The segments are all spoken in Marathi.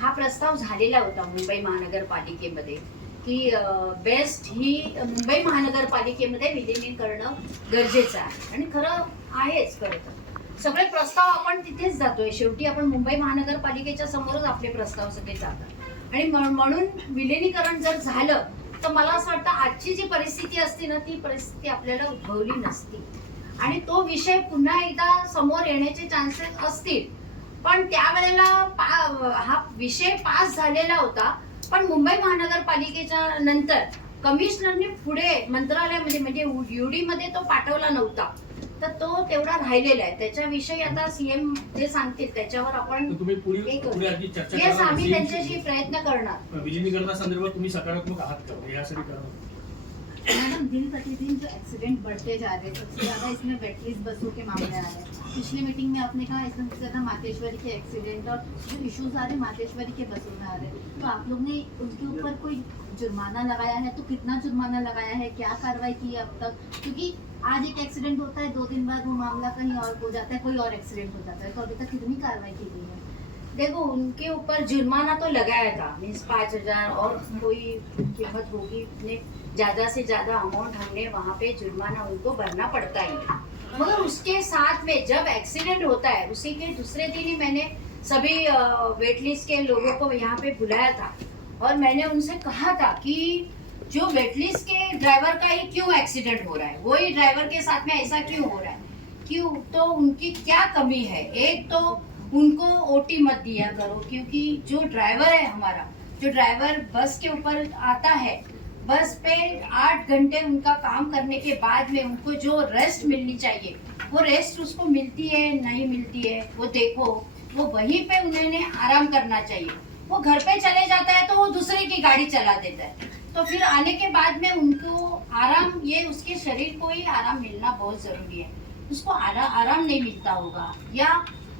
हा प्रस्ताव झालेला होता मुंबई महानगरपालिकेमध्ये की बेस्ट ही मुंबई महानगरपालिकेमध्ये विलीन करणं गरजेचं आहे आणि खरं आहेच. खरं तर सगळे प्रस्ताव आपण तिथेच जातोय. शेवटी आपण मुंबई महानगरपालिकेच्या समोरच आपले प्रस्ताव सगळे जातात आणि म्हणून विलिनीकरण जर झालं तर मला असं वाटतं आजची जी परिस्थिती असते ना ती परिस्थिती आपल्याला उद्भवली नसती आणि तो विषय पुन्हा एकदा समोर येण्याचे चान्सेस असतील. पण त्यावेळेला हा विषय पास झालेला होता, पण मुंबई महानगरपालिकेच्या नंतर कमिशनरने पुढे मंत्रालयामध्ये म्हणजे युडी मध्ये तो पाठवला नव्हता, तर तो तेवढा राहिलेला आहे. त्याच्याविषयी आता सीएम जे सांगतील त्याच्यावर आपण येस आम्ही त्यांच्याशी प्रयत्न करणार. विलिनीकरणासंदर्भात तुम्ही सकारात्मक आहात का यासाठी करणार? मैडम दिन प्रतिदिन जो एक्सीडेंट बढ़ते जा रहे हैं, सबसे ज्यादा इसमें बैटरीज बसों के मामले आ रहे हैं. पिछली मीटिंग में आपने कहा इसमें सबसे ज्यादा मातेश्वरी के एक्सीडेंट और जो इश्यूज आ रहे हैं मातेश्वरी के बसों में आ रहे हैं. तो आप लोग ने उनके ऊपर कोई जुर्माना लगाया है? तो कितना जुर्माना लगाया है, क्या कार्रवाई की है अब तक? क्योंकि आज एक एक्सीडेंट होता है, 2 दिन बाद वो मामला कहीं और हो जाता है, कोई और एक्सीडेंट हो जाता है. तो अभी तक कितनी कार्रवाई की गई है? देखो उनके ऊपर जुर्माना तो लगाया था, मीन्स 5,000 और कोई कीमत होगी, ज्यादा से ज्यादा अमाउंट हमने वहाँ पे जुर्माना उनको भरना पड़ता ही है. मगर उसके साथ में जब एक्सीडेंट होता है उसी के दूसरे दिन ही मैंने सभी वेटलिस्ट के लोगों को यहाँ पे बुलाया था और मैंने उनसे कहा था कि जो वेटलिस्ट के ड्राइवर का ही क्यों एक्सीडेंट हो रहा है, वही ड्राइवर के साथ में ऐसा क्यों हो रहा है, क्यों, तो उनकी क्या कमी है. एक तो उनको ओटी मत दिया करो, क्योंकि जो ड्राइवर है हमारा, जो ड्राइवर बस के ऊपर आता है, बस पे 8 घंटे उनका काम करने के बाद में उनको जो रेस्ट मिलनी चाहिए वो रेस्ट उसको मिलती है नहीं मिलती है वो देखो. वो वहीं पे उन्होंने आराम करना चाहिए. वो घर पे चले जाता है तो वो दूसरे की गाड़ी चला देता है, तो फिर आने के बाद में उनको आराम, ये उसके शरीर को ही आराम मिलना बहुत जरूरी है. उसको आराम नहीं मिलता होगा, या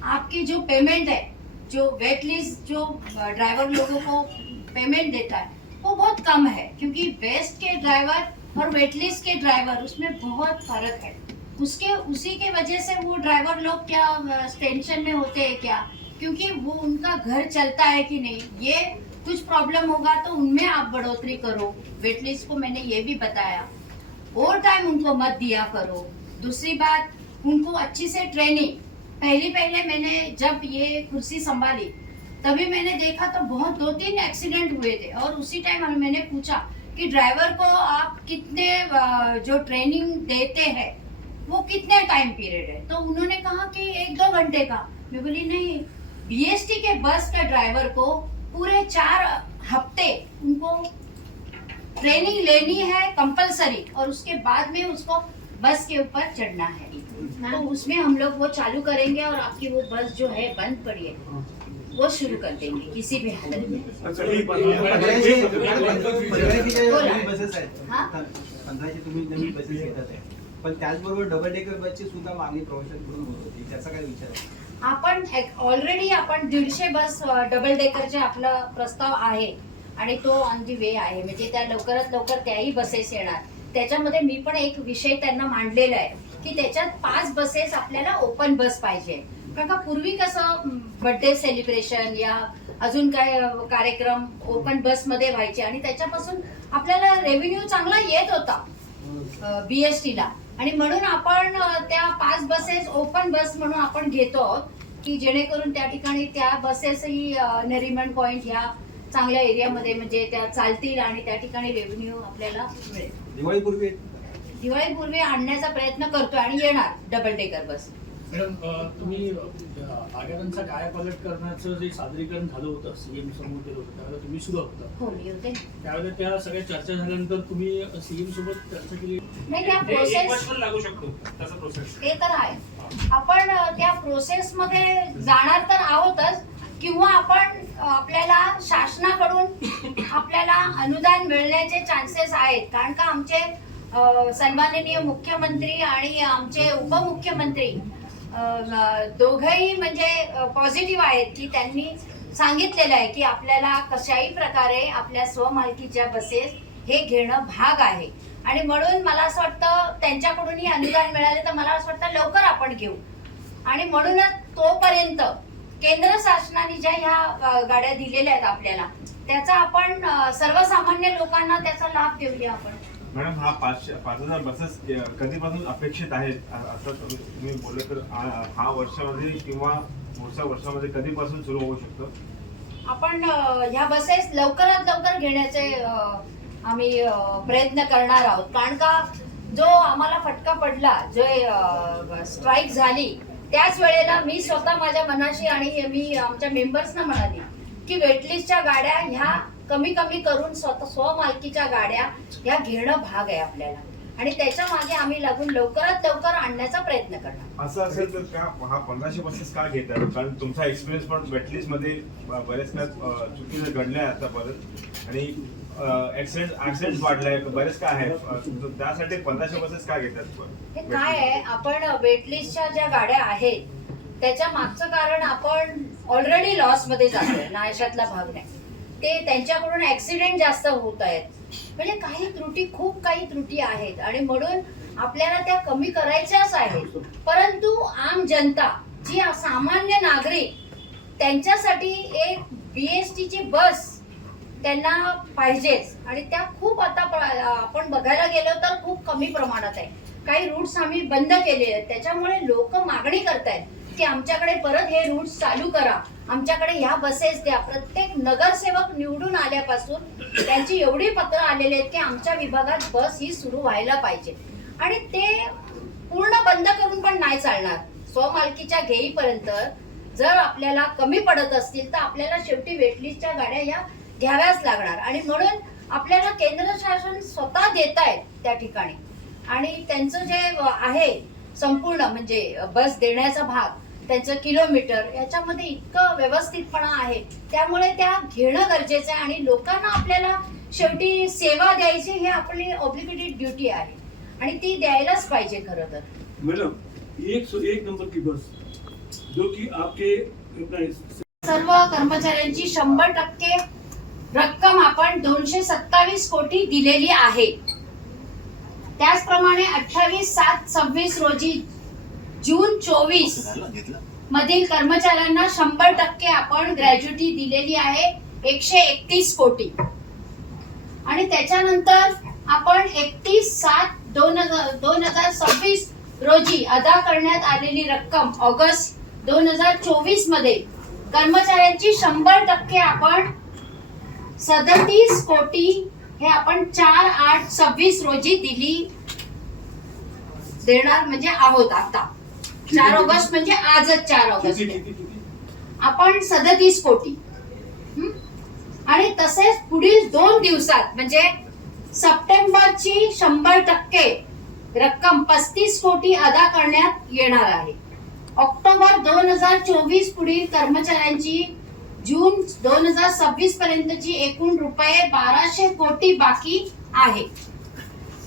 आपकी जो पेमेंट है, जो वेटलिस्ट जो ड्राइवर लोगों को पेमेंट देता है वो बहुत कम है, क्योंकि बेस्ट के ड्राइवर और वेटलिस्ट के ड्राइवर उसमें बहुत फर्क है. उसी के वजह से वो ड्राइवर लोग क्या टेंशन में होते हैं क्या, क्योंकि वो उनका घर चलता है कि नहीं, ये कुछ प्रॉब्लम होगा तो उनमें आप बढ़ोतरी करो. वेटलिस्ट को मैंने ये भी बताया, ओवर टाइम उनको मत दिया करो. दूसरी बात, उनको अच्छी से ट्रेनिंग. पहले मैंने जब ये कुर्सी संभाली तभी मैंने देखा तो बहुत 2-3 एक्सीडेंट हुए थे और उसी टाइम मैंने पूछा कि ड्राइवर को आप कितने जो ट्रेनिंग देते हैं वो कितने टाइम पीरियड है, तो उन्होंने कहा कि 1-2 घंटे का. मैं बोली नहीं, बीएसटी के बस का ड्राइवर को पूरे 4 हफ्ते उनको ट्रेनिंग लेनी है कंपलसरी और उसके बाद में उसको बस के ऊपर चढ़ना है. तो उसमें हम लोग वो चालू करेंगे और आपकी वो बस जो है बंद पड़ी है वो शुरू कर देंगे किसी भी हालत में. पण त्याचबरोबर डबल डेकर बसची सुद्धा मागणी प्रवाशांकडून होत होती, त्याचा काय विचार आहे? आपण ऑलरेडी आपण 150 बस डबल डेकरचे आपला प्रस्ताव आहे आणि तो ऑन दी वे आहे. म्हणजे त्या लवकरात लवकर त्याही बसेस येणार. त्याच्यामध्ये मी पण एक विषय त्यांना मांडलेला आहे की त्याच्यात 5 बसेस आपल्याला ओपन बस पाहिजे. कारण का पूर्वी कसं बर्थडे सेलिब्रेशन या अजून काय कार्यक्रम ओपन बस मध्ये व्हायचे आणि त्याच्यापासून आपल्याला रेव्हेन्यू चांगला येत होता बीएसटीला. आणि म्हणून आपण त्या 5 बसेस ओपन बस म्हणून आपण घेतो आहोत की जेणेकरून त्या ठिकाणी त्या बसेसही नरिमन पॉइंट या चांगल्या एरियामध्ये म्हणजे त्या चालतील आणि त्या ठिकाणी रेव्हेन्यू आपल्याला मिळेल. दिवाळीपूर्वी आणण्याचा प्रयत्न करतोय आणि येणार डबल डेकर बस. मॅडम, तुम्ही आगारांचा कायापालट करण्याचं जे सादरीकरण झालं होतं सीएम समोर केलं होतं त्यावेळेला तुम्ही सुद्धा होता. हो मी होते. त्यावेळेला त्या सगळ्या चर्चा झाल्यानंतर तुम्ही सीएम सोबत चर्चा केली नाही, त्या प्रोसेस लागू शकतो तसा प्रोसेस ते तर आहे. आपण त्या प्रोसेस मध्ये जाणार तर आहोतच, किंवा आपण आपल्याला शासनाकडून आपल्याला अनुदान मिळण्याचे चान्सेस आहेत. कारण का आमचे सन्माननीय मुख्यमंत्री आणि आमचे उपमुख्यमंत्री दोघंही म्हणजे पॉझिटिव्ह आहेत की त्यांनी सांगितलेलं आहे की आपल्याला कशाही प्रकारे आपल्या स्वमालकीच्या बसेस हे घेणं भाग आहे. आणि म्हणून मला असं वाटतं त्यांच्याकडूनही अनुदान मिळाले तर मला असं वाटतं लवकर आपण घेऊ. आणि म्हणूनच तोपर्यंत केंद्र शासनाने ज्या ह्या गाड्या दिलेल्या आहेत आपल्याला, त्याचा आपण सर्वसामान्य लोकांना त्याचा लाभ देऊया आपण. मॅडम, हा 5,000 बसेस कधीपासून अपेक्षित आहेत असं तुम्ही बोलले तर हा वर्षामध्ये किंवा पुढच्या वर्षामध्ये कधीपासून सुरू होऊ शकतं? आपण ह्या बसेस लवकरात लवकर घेण्याचे आम्ही प्रयत्न करणार आहोत. कारण का जो आम्हाला फटका पडला, जो स्ट्राईक झाली, त्याच वेळेला मी स्वतः माझ्या मनाशी आणि मी आमच्या मेंबर्सना म्हणाली की वेटलिस्टच्या गाड्या ह्या कमी करून स्वमालकीच्या गाड्या ह्या घेणं भाग आहे आपल्याला, आणि त्याच्या मागे आम्ही लागून लवकरात लवकर आणण्याचा प्रयत्न करणार. असं असेल तर का हा 1500 बसेस का घेतात? कारण तुमचा एक्सपिरियन्स पण वेटलिस्ट मध्ये बरेच काय चुकी घडल्या आतापर्यंत, आणि ऍक्सिडेंट वाढलाय बरेच काय आहे, त्यासाठी 1500 बसेस का घेतात? हे काय आहे, आपण वेटलिस्टच्या ज्या गाड्या आहेत त्याच्या मागचं कारण आपण ऑलरेडी लॉस मध्ये जातोय ना, अशातला भाग नाही. ते त्यांच्याकडून ऍक्सिडेंट जास्त होत आहेत, म्हणजे काही त्रुटी, खूप काही त्रुटी आहेत, आणि म्हणून आपल्याला त्या कमी करायच्याच आहेत. परंतु आम जनता, जी सामान्य नागरिक, त्यांच्यासाठी एक BST ची बस त्यांना पाहिजेच, आणि त्या खूप आता आपण बघायला गेलो तर खूप कमी प्रमाणात आहे. काही रूट्स आम्ही बंद केले आहेत, त्याच्यामुळे लोक मागणी करतायत की आमच्याकडे परत हे रूट्स चालू करा, आमच्याकडे ह्या बसेस द्या. प्रत्येक नगरसेवक निवडून आल्यापासून त्यांची एवढी पत्र आलेली आहेत की आमच्या विभागात बस ही सुरू व्हायला पाहिजे, आणि ते पूर्ण बंद करून पण नाही चालणार. स्वमालकीच्या घेईपर्यंत जर आपल्याला कमी पडत असतील तर आपल्याला शेवटी वेटलिस्टच्या गाड्या ह्या घ्याव्याच लागणार, आणि म्हणून आपल्याला केंद्र शासन स्वतः देत आहेत त्या ठिकाणी, आणि त्यांचं जे आहे संपूर्ण म्हणजे बस देण्याचा भाग, त्यांचं किलोमीटर, याच्यामध्ये इतकं व्यवस्थितपणा आहे, त्यामुळे त्या घेणं गरजेचं आहे, आणि लोकांना आपल्याला शेवटी सेवा द्यायची ही आपली ऑब्लिगेटेड ड्युटी आहे, आणि ती द्यायलाच पाहिजे. खरं तर मैडम, 101 नंबर की बस जो कि आपके सर्व कर्मचाऱ्यांची 100% रक्कम आपण 227 कोटी दिलेली आहे. त्याचप्रमाणे 28/7/26 रोजी जून 24 मधील कर्मचाऱ्यांना 100% आपण ग्रॅज्युटी दिलेली आहे 131 कोटी, आणि त्याच्यानंतर आपण 31/7/2026 रोजी अदा करण्यात आलेली रक्कम ऑगस्ट 2024 मध्ये कर्मचाऱ्यांची 100% आपण 37 कोटी हे आपण 4/8/26 रोजी देणार म्हणजे आहोत. आता 4 ऑगस्ट म्हणजे आजच 4 ऑगस्ट आपण 37 कोटी, आणि तसेच पुढील 2 दिवसात म्हणजे सप्टेंबरची 100% रक्कम 35 कोटी अदा करण्यात येणार आहे. ऑक्टोबर 2024 पुढील कर्मचाऱ्यांची जून 2026 पर्यंतची एकूण रुपये 1200 कोटी बाकी आहे.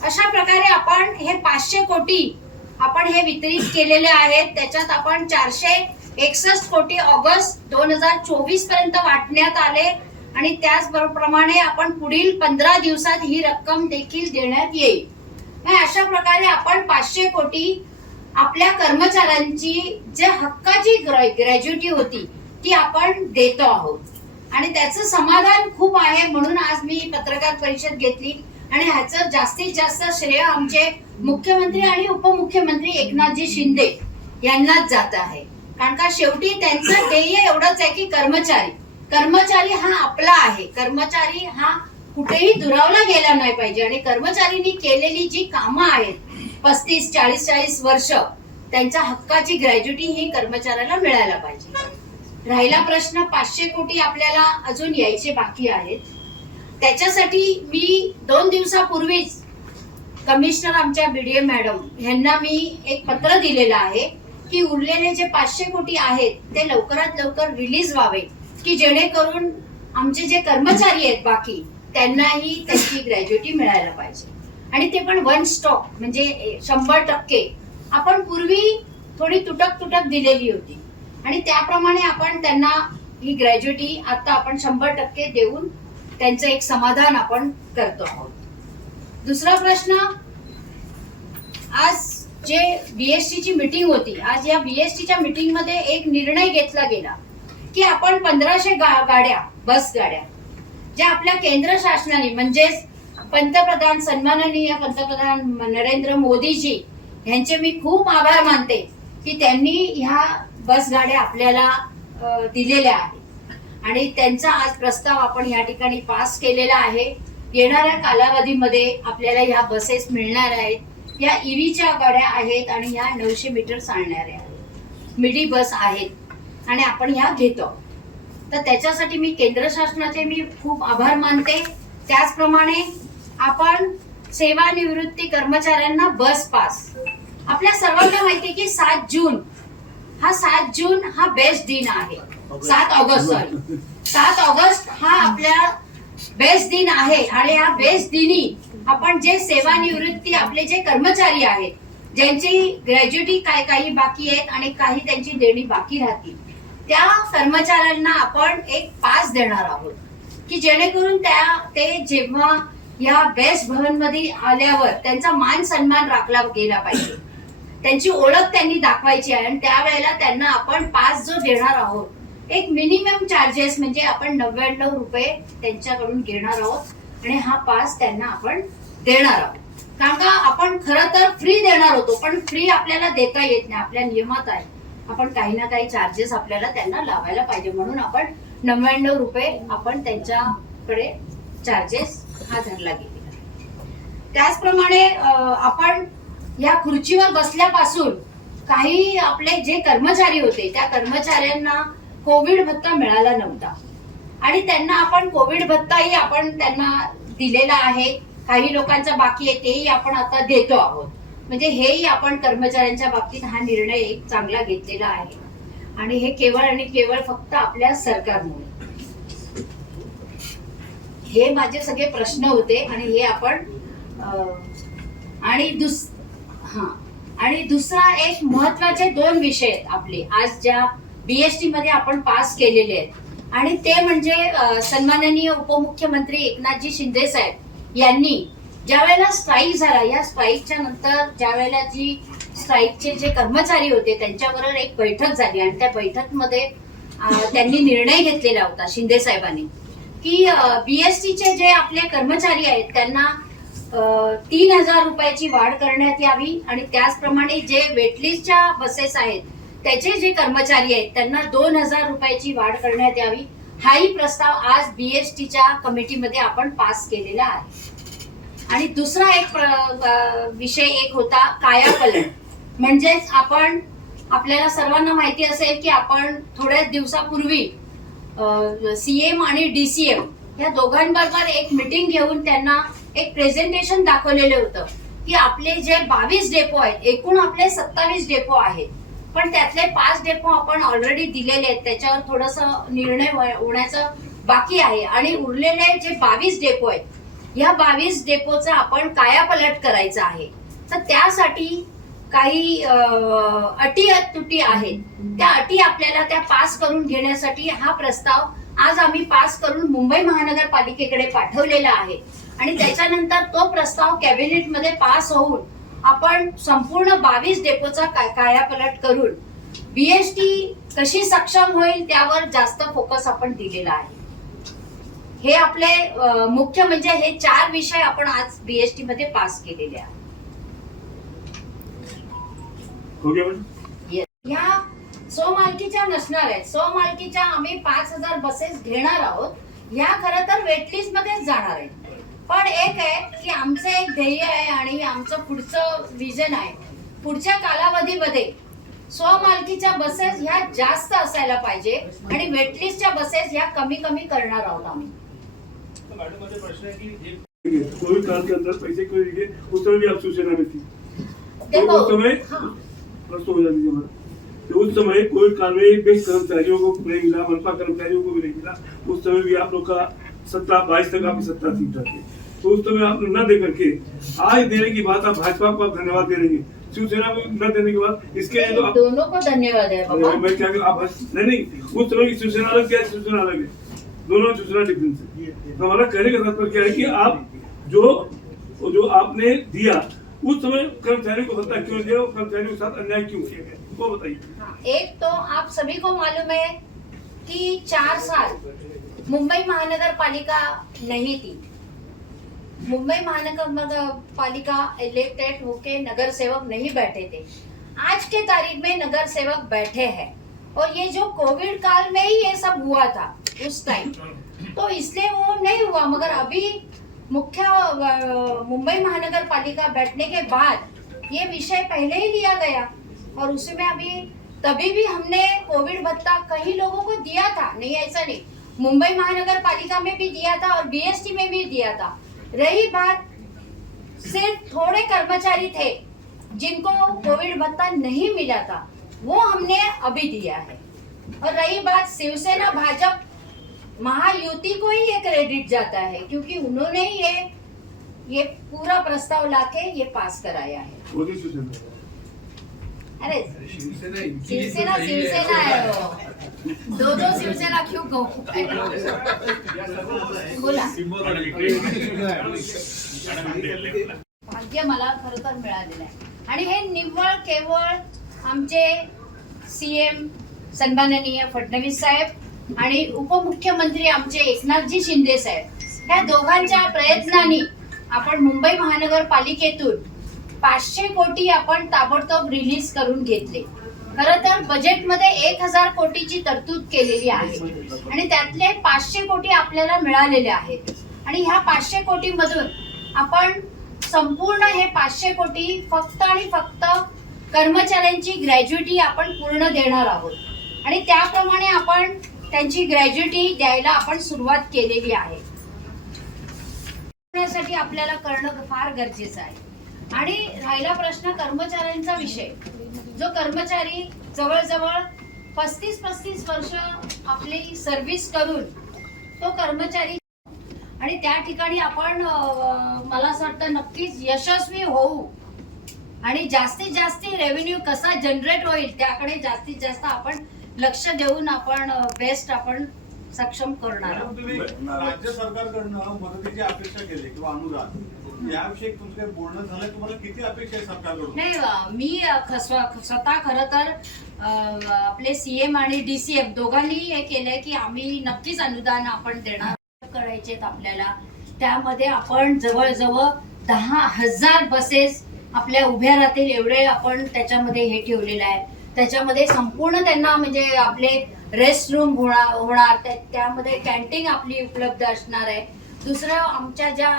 अशा प्रकारे आपण हे 500 कोटी आपण हे वितरित केलेले आहेत. त्याच्यात आपण 461 कोटी ऑगस्ट 2024 पर्यंत वाटण्यात आले, आणि त्याचप्रमाणे आपण पुढील 15 दिवसात ही रक्कम देखील देण्यात येईल. अशा प्रकारे आपण 500 कोटी आपल्या कर्मचाऱ्यांची जे हक्काची ग्रॅज्युटी होती ती आपण देतो आहोत, आणि त्याचं समाधान खूप आहे. म्हणून आज मी पत्रकार परिषद घेतली, आणि ह्याचं जास्तीत जास्त श्रेय आमचे मुख्यमंत्री आणि उपमुख्यमंत्री एकनाथजी शिंदे यांनाच जात आहे. कारण का शेवटी त्यांचं ध्येय एवढंच आहे की कर्मचारी हा आपला आहे, कर्मचारी हा कुठेही दुरावला गेला नाही पाहिजे, आणि कर्मचाऱ्यांनी केलेली जी कामं आहेत 35-40 वर्ष, त्यांच्या हक्काची ग्रॅज्युटी ही कर्मचाऱ्याला मिळायला पाहिजे. राहिला प्रश्न 500 कोटी आपल्याला अजून यायचे बाकी आहेत. त्याच्यासाठी मी 2 दिवसापूर्वीच कमिशनर आमच्या BDM मॅडम यांना मी एक पत्र दिलेलं आहे की उरलेले जे 500 कोटी आहेत ते लवकरात लवकर रिलीज व्हावे, की जेणेकरून आमचे जे कर्मचारी आहेत बाकी त्यांनाही त्यांची ग्रॅज्युटी मिळायला पाहिजे, आणि ते पण वन स्टॉप म्हणजे 100%. आपण पूर्वी थोडी तुटक दिलेली होती, आणि त्याप्रमाणे आपण त्यांना ही ग्रॅज्युटी आता आपण 100% देऊन त्यांचं एक समाधान आपण करतो आहोत. दुसरा प्रश्न, आज जे BST ची मीटिंग होती, आज या BST च्या मीटिंग मध्ये एक निर्णय घेतला गेला की आपण 1500 गाड्या, बस गाड्या ज्या आपल्या केंद्र शासनाने म्हणजेच पंतप्रधान, सन्माननीय पंतप्रधान नरेंद्र मोदीजी यांचे मी खूप आभार मानते की त्यांनी ह्या बस गाड्या आपल्याला दिलेल्या आहेत आणि त्यांचा आज प्रस्ताव आपण या ठिकाणी पास केलेला आहे. येणाऱ्या कालावधीमध्ये आपल्याला ह्या बसेस मिळणार आहेत. या ईव्हीच्या गाड्या आहेत आणि ह्या 900 मीटर चालणाऱ्या मिडी बस आहेत आणि आपण ह्या घेतो. तर त्याच्यासाठी मी केंद्र शासनाचे मी खूप आभार मानते. त्याचप्रमाणे आपण सेवानिवृत्ती कर्मचाऱ्यांना बस पास, आपल्या सर्वांना माहिती आहे की 7 जून हा बेस्ट दिन आहे. 7 ऑगस्ट हा आपल्या बेस्ट दिन आहे आणि या बेस्ट दिनी आपण जे सेवानिवृत्ती आपले जे कर्मचारी आहेत, ज्यांची ग्रॅज्युटी काही बाकी आहेत आणि काही त्यांची देणी बाकी राहतील, त्या कर्मचाऱ्यांना आपण एक पास देणार आहोत की जेणेकरून ते जेव्हा या बेस्ट भवन मध्ये आल्यावर त्यांचा मान सन्मान राखला गेला पाहिजे, त्यांची ओळख त्यांनी दाखवायची आहे आणि त्यावेळेला त्यांना आपण पास जो देणार आहोत, एक मिनिमम चार्जेस म्हणजे आपण 99 रुपये त्यांच्याकडून घेणार आहोत आणि हा पास त्यांना आपण देणार आहोत. कारण का आपण खरं तर फ्री देणार होतो, पण फ्री आपल्याला देता येत नाही, आपल्या नियमात आहे. आपण काही ना काही चार्जेस आपल्याला त्यांना लावायला पाहिजे, म्हणून आपण 99 रुपये आपण त्यांच्याकडे चार्जेस हा धरला गेलेला. त्याचप्रमाणे आपण या खुर्चीवर बसल्यापासून काही आपले जे कर्मचारी होते त्या कर्मचाऱ्यांना कोविड भत्ता मिळाला नव्हता आणि त्यांना आपण कोविड भत्ताही आपण त्यांना दिलेला आहे. काही लोकांचा बाकी आहे तेही आपण आता देतो आहोत. म्हणजे हेही आपण कर्मचाऱ्यांच्या बाबतीत हा निर्णय एक चांगला घेतलेला आहे आणि हे केवळ आणि केवळ फक्त आपल्या सरकारमुळे. हे माझे सगळे प्रश्न होते आणि हे आपण आणि दुसरा एक महत्वाचे 2 विषय आहेत आपले आज ज्या बीएसटी मध्ये आपण पास केलेले आहेत आणि ते म्हणजे सन्माननीय उपमुख्यमंत्री एकनाथजी शिंदे साहेब यांनी ज्या वेळेला स्ट्राईक झाला, या स्ट्राईकच्या नंतर ज्या वेळेला जी स्ट्राईकचे जे कर्मचारी होते त्यांच्याबरोबर एक बैठक झाली आणि त्या बैठकमध्ये त्यांनी निर्णय घेतलेला होता शिंदे साहेबांनी की बीएसटीचे जे आपले कर्मचारी आहेत त्यांना 3000 रुपयाची वाढ करण्यात यावी आणि त्याचप्रमाणे जे वेटलिस्टच्या बसेस आहेत त्याचे जे कर्मचारी आहेत त्यांना 2000 रुपयाची वाढ करण्यात यावी. हाही प्रस्ताव आज बीएसटीच्या कमिटीमध्ये आपण पास केलेला आहे. आणि दुसरा एक विषय एक होता कायापलट, म्हणजेच आपल्याला सर्वांना माहिती असेल की आपण थोड्याच दिवसापूर्वी सीएम आणि डीसीएम या दोघांबरोबर एक मीटिंग घेऊन त्यांना एक प्रेझेंटेशन दाखवलेलं होतं की आपले जे 22 डेपो आहेत, एकूण आपले 27 डेपो आहेत, पण त्यातले 5 डेपो आपण ऑलरेडी दिलेले आहेत, त्याच्यावर थोडंसं निर्णय होण्याचं बाकी आहे आणि उरलेले जे 22 डेपो आहेत या 22 डेपोचा आपण कायापलट करायचा आहे. तर त्यासाठी काही अटी तुटी आहेत, त्या अटी आपल्याला त्या पास करून घेण्यासाठी हा प्रस्ताव आज आम्ही पास करून मुंबई महानगरपालिकेकडे पाठवलेला आहे आणि त्याच्यानंतर तो प्रस्ताव कॅबिनेटमध्ये पास होऊन आपण संपूर्ण 22 डेपोचा कायापलट करून बीएसटी कशी सक्षम होईल त्यावर जास्त फोकस आपण दिलेला आहे. हे आपले मुख्य म्हणजे हे 4 विषय आपण आज बीएसटी मध्ये पास केलेले आहेत. या स्वमालकीच्या नसणार आहेत. स्वमालकीच्या आम्ही 5000 बसेस घेणार आहोत. या खरं तर वेटलिस्ट मध्येच जाणार आहेत. पण एक आहे की आमचं एक ध्येय आहे आणि आमचं पुढचं विजन आहे, पुढच्या कालावधीमध्ये स्वमालकीच्या बसेस ह्या जास्त असायला पाहिजे आणि वेटलिस्टच्या बसेस ह्या कमी करणार आहोत आम्ही. कोविड काल के अंदर पैसे क्यों दिए, उस समय भी आप शिवसेना में थी। देखो, उस समय प्रस्तुत हो जाती हमारा, तो उस समय कोविड काल में बेस्ट कर्मचारियों को नहीं मिला, मनपा कर्मचारियों को भी नहीं मिला। उस समय भी आप लोग का 22 तक आपकी सत्ता थी, तो उस समय आप न दे करके आज देने की बात आप भाजपा को आप धन्यवाद दे रही है, शिवसेना को न देने के बाद इसके लिए तो आप दोनों को धन्यवाद है बाबा। मैं क्या आप नहीं उस समय की शिवसेना अलग, क्या शिवसेना अलग है, दोनों शिवसेना डिफरेंस है। तो हमारा कहने का तात्पर्य क्या है कि आप जो आपने दिया उस समय कर्मचारियों को भत्ता क्यों दिया, कर्मचारियों के साथ अन्याय क्यों किया गया, वो बताइए। एक तो आप सभी को मालूम है कि 4 साल मुंबई महानगर पालिका नहीं थी। मुंबई महानगर पालिका इलेक्टेड होके नगर सेवक नहीं बैठे थे। आज के तारीख में नगर सेवक बैठे हैं और ये जो कोविड काल में ही ये सब हुआ था उस टाइम, तो इसलिए वो नहीं हुआ। मगर अभी मुख्य मुंबई महानगर पालिका बैठने के बाद ये विषय पहले ही लिया गया और उसमें अभी तभी भी हमने कोविड भत्ता कई लोगों को दिया था, नहीं ऐसा नहीं, मुंबई महानगर पालिका में भी दिया था और बीएसटी में भी दिया था। रही बात सिर्फ थोड़े कर्मचारी थे जिनको कोविड भत्ता नहीं मिला था, वो हमने अभी दिया है। और रही बात शिवसेना भाजपा महायुति को ही ये क्रेडिट जाता है क्योंकि उन्होंने ही ये पूरा प्रस्ताव लाके ये पास कराया है। मोदी शिवसेना अरे शिवसेना शिवसेना है वो, दो शिवसेना क्यों कहू? बोला भाग्य मला खरं तर मिळालेलं आहे आणि हे निव्वळ केवळ आमचे सीएम सन्माननीय फडणवीस साहेब आणि उपमुख्यमंत्री आमचे एकनाथजी शिंदे साहेब ह्या दोघांच्या प्रयत्नांनी आपण मुंबई महानगरपालिकेतून 500 कोटी आपण ताबडतोब रिलीज करून घेतले। खरं तर बजेटमध्ये 1000 कोटीची तरतूद केलेली आहे आणि त्यातले 500 कोटी आपल्याला मिळालेले आहेत आणि ह्या 500 कोटी मधून आपण संपूर्ण हे 500 कोटी फक्त आणि फक्त कर्मचाऱ्यांची ग्रॅज्युटी आपण पूर्ण देणार आहोत आणि त्याप्रमाणे आपण त्यांची ग्रॅज्युटी द्यायला आपण सुरुवात केलेली आहे। त्यासाठी आपल्याला करणं फार गरजेचं आहे। आणि राहिला प्रश्न कर्मचाऱ्यांचा विषय, जो कर्मचारी जवळजवळ 35 वर्ष आपली सर्व्हिस करून तो कर्मचारी आणि त्या ठिकाणी आपण मला असं वाटतं नक्कीच यशस्वी होऊ आणि जास्तीत जास्त रेव्हेन्यू कसा जनरेट होईल त्याकडे जास्तीत जास्त आपण लक्ष देऊन आपण बेस्ट आपण सक्षम करणार आहोत। तुम्ही राज्य सरकारकडनं मदतीची अपेक्षा केली किंवा अनुदान याविषयी तुमचं काही बोलणं झालं, तुम्हाला किती अपेक्षा आहे सरकारकडून? नाही, मी स्वतः खरं तर आपले सीएम आणि डीसीएम दोघांनी हे केलंय की आम्ही नक्कीच अनुदान आपण देणार करायचे आपल्याला। त्यामध्ये आपण जवळजवळ 10,000 बसेस आपल्या उभ्या राहतील एवढे आपण त्याच्यामध्ये हे ठेवलेलं आहे। त्याच्यामध्ये संपूर्ण त्यांना म्हणजे आपले रेस्ट रूम होणार त्यामध्ये कॅन्टीन आपली उपलब्ध असणार आहे। दुसरं आमच्या ज्या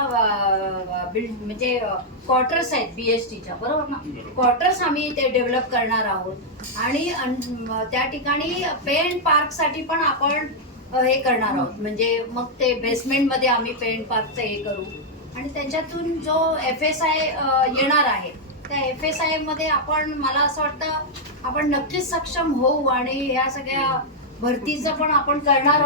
म्हणजे क्वार्टर्स आहेत बीएसटीच्या, बरोबर ना, क्वार्टर्स आम्ही ते डेव्हलप करणार आहोत आणि त्या ठिकाणी पेन पार्क साठी पण आपण हे करणार आहोत। म्हणजे मग ते बेसमेंट मध्ये आम्ही पेन पार्कचं हे करू आणि त्याच्यातून जो FSI येणार आहे त्या FSI मध्ये आपण मला असं वाटतं आपण नक्कीच सक्षम होऊ आणि या सगळ्या भरतीचं पण आपण करणार आहोत।